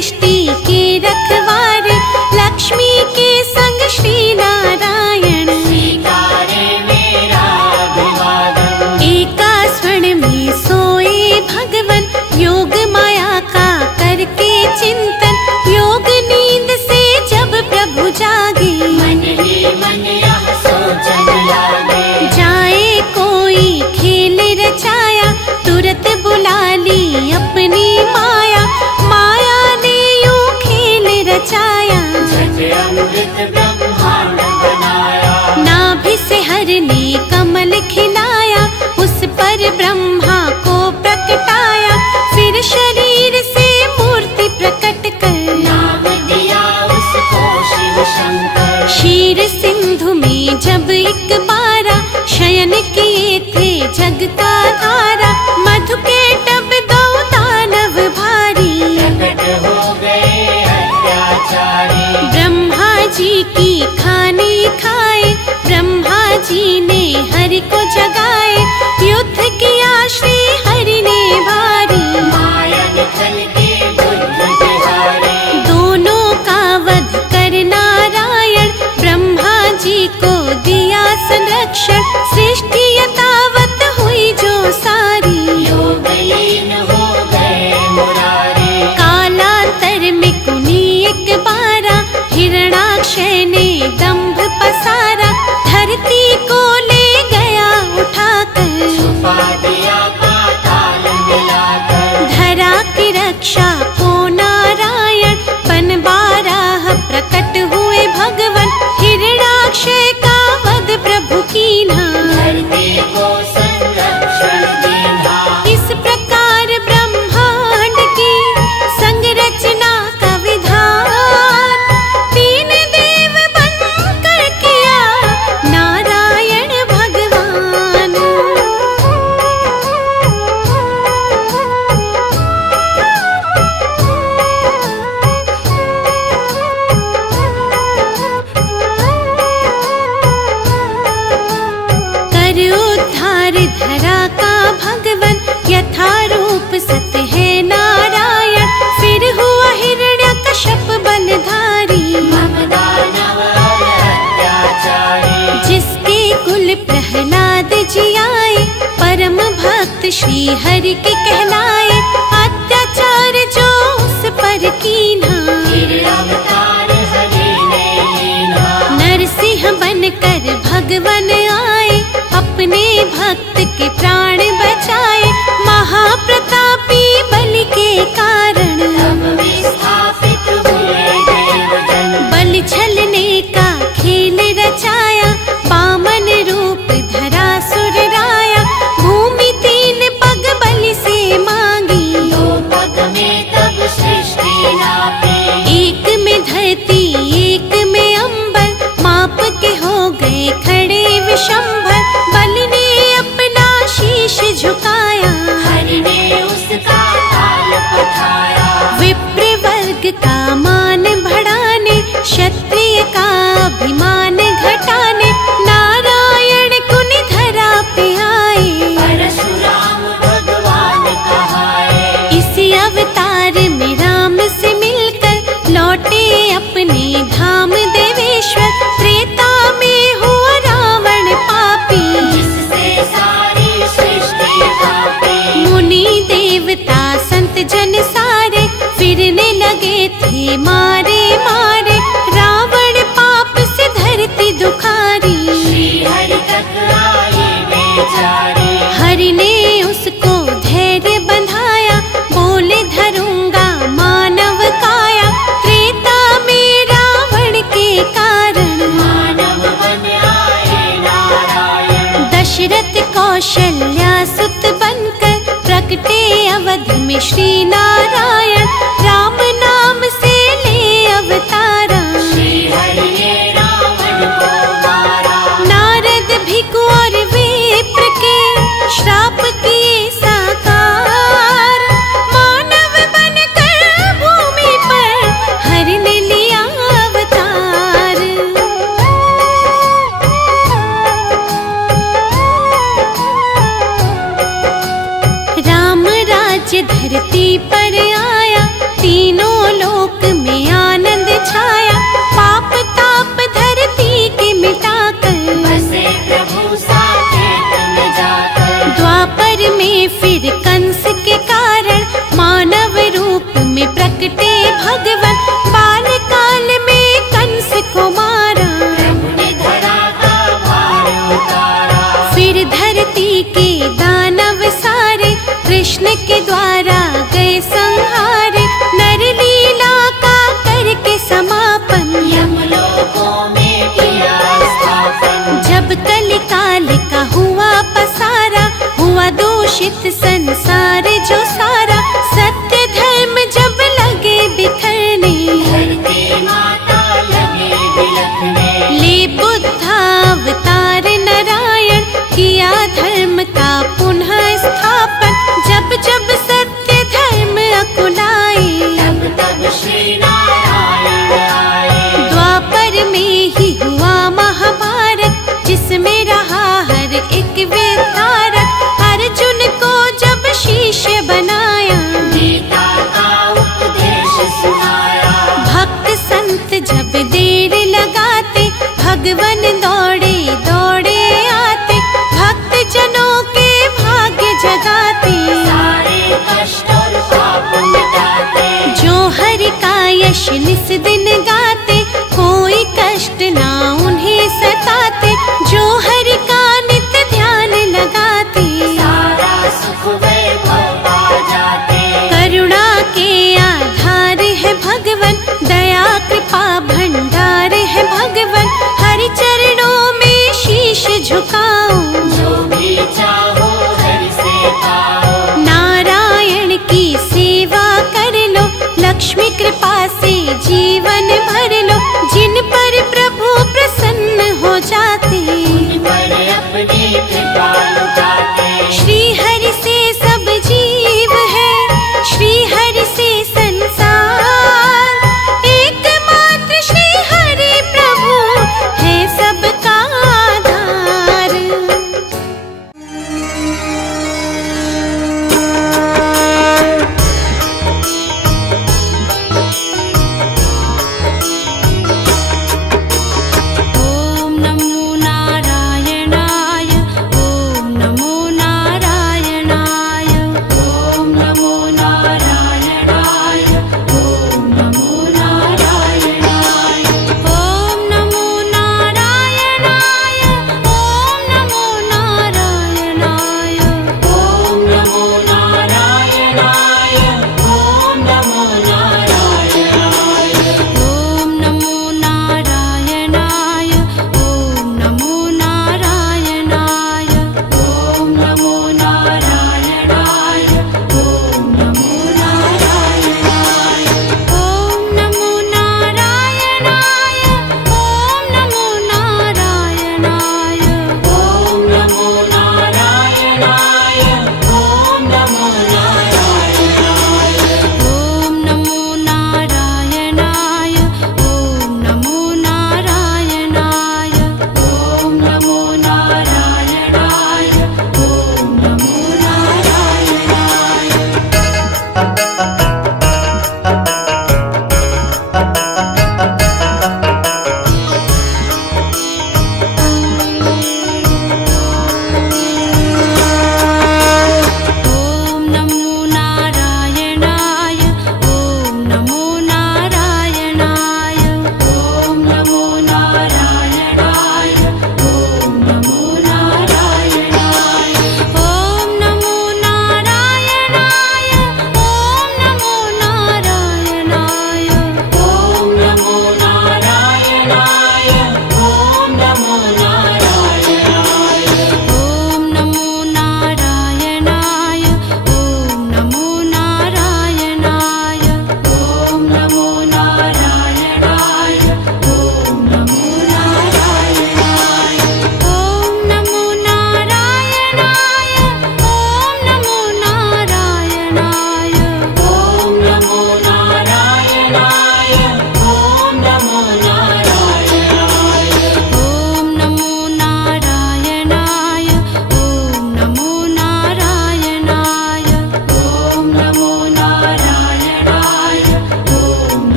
सृष्टि के रखवारे, लक्ष्मी के संग श्री नारायण। स्वीकारे मेरा अभिवादन। एका स्वर्ण में सोए भगवन, योग माया का करके चिंतन। योग नींद से जब प्रभु जागे, मन ही मन यह सोचन लागे। जाए कोई खेल रचाया, तुरत बुला ली अपनी माया। माया ने यूं खेल रचाया, झट अमृत ब्रह्मांड बनाया। नाभि से हर ने कमल खिलाया, उस पर ब्रह्मा को प्रकटाया। फिर शरीर से मूर्ति प्रकट कर, नाम दिया उसको शिव शंकर। क्षीर सिंधु में जब एक बारा, शयन किए थे जग का धारा। मधु के टब दो दानव भारी, प्रकट हो गए अत्याचारी। ब्रह्मा जी की खानी खाए, ब्रह्मा जी ने हरि को जगाए। युद्ध किया श्री हरि ने भारी, माया निकल के बुद्ध बिहारी। दोनों का वध कर नारायण, ब्रह्मा जी को दिया संरक्षण। सृष्टि यथावत हुई जो सारी, योगलीन हो गए मुरारी। कालांतर में कुनी एक बारा, हिरणाक्षय ने दंभ पसारा। धरती को ले गया उठाकर, छुपा दिया पाताल मिलाकर। धरा की रक्षा को नारायण, बन बारह प्रकट हुए भगवन। हिरणाक्षय का वध प्रभु कीन्हा, धरती को संरक्षण दीना। इस प्रकार ब्रह्मांड की संरचना का विधान, तीन देव बनकर किया नारायण भगवान। कर उद्धार धरा का भगवन, यथा रूप सत्य है नारायण। फिर हुआ हिरण्यकश्यप बलधारी, मम दानव और अत्याचारी। जिसके कुल प्रहलाद जी आए, परम भक्त श्री हरि के कहलाए। अत्याचार जो उस पर कीन्हा, फिर अवतार हरि ने लीना। नरसिंह बनकर भगवन आए, अपने भक्त के प्राण बचाए। महाप्रतापी बलि के कारण, तब विस्थापित हुए देवजन। बलि छलने का खेल रचाया, वामन रूप धरा सुर राया। भूमि तीन पग बलि से मांगी, दो पग में तब सृष्टि नापी। एक में धरती एक में अंबर, माप के हो गए खड़े विशंभर। बलि ने अपना शीश झुकाया, हरि ने उसका ताल पठाया। विप्र वर्ग का मान बढ़ाने, क्षत्रिय का अभिमान घटाने। नारायण कुनि धरा पे आए, परशुराम भगवान कहाए। इसी अवतार में राम से मिलकर लौटे अपने धाम देवेश्वर। त्रेता में हुआ रावण पापी, जिससे सारी सृष्टि कांपी। मुनि देवता संत जन सारे, फिरने लगे थे मारे मारे। रावण पाप से धरती दुखारी, श्री हरि तक आई बेचारी। हरि ने उसको धैर्य बंधाया, बोले धरूंगा मानव काया। त्रेता में रावण के कारण, मानव बन आए नारायण। दशरथ कौशल्या सुत बनकर, प्रकटे अवध में श्री नारायण। राम नाम से ले अवतारा, श्री हरि ने रावण को मारा। नारद भिखु और विप्र के श्राप किए साकार। मानव बनकर भूमि पर हरि ने लिया अवतार। राम राज्य धरती पर आया, तीनों लोग दूषित संसार जो सारा, सत्य धर्म जब लगे बिखरने, धरती माता लगे बिलखने। ले बुद्धावतार नारायण, किया धर्म का पुनः स्थापन। जब जब सत्य धर्म अकुलाए, तब तब श्री नारायण आए। द्वापर में ही हुआ महाभारत, जिसमें रहा हर एक विधारक। अर्जुन को जब शिष्य बनाया, गीता का उपदेश सुनाया। भक्त संत जब देर लगाते, भगवन दौड़े दौड़े आते। भक्त जनों के भाग्य जगाते, सारे कष्ट और पाप मिटाते। जो हरि का यश निस दिन गाते, कोई कष्ट ना उन्हें सताते। जो हरि का नित्य ध्यान लगाते, सारा सुख वैभव पा जाते। करुणा के आधार है भगवन, दया कृपा भंडार है भगवन। हरि चरणों में शीश झुकाओ, जो भी चाहो हरि से पाओ। नारायण की सेवा कर लो, लक्ष्मी कृपा से जीवन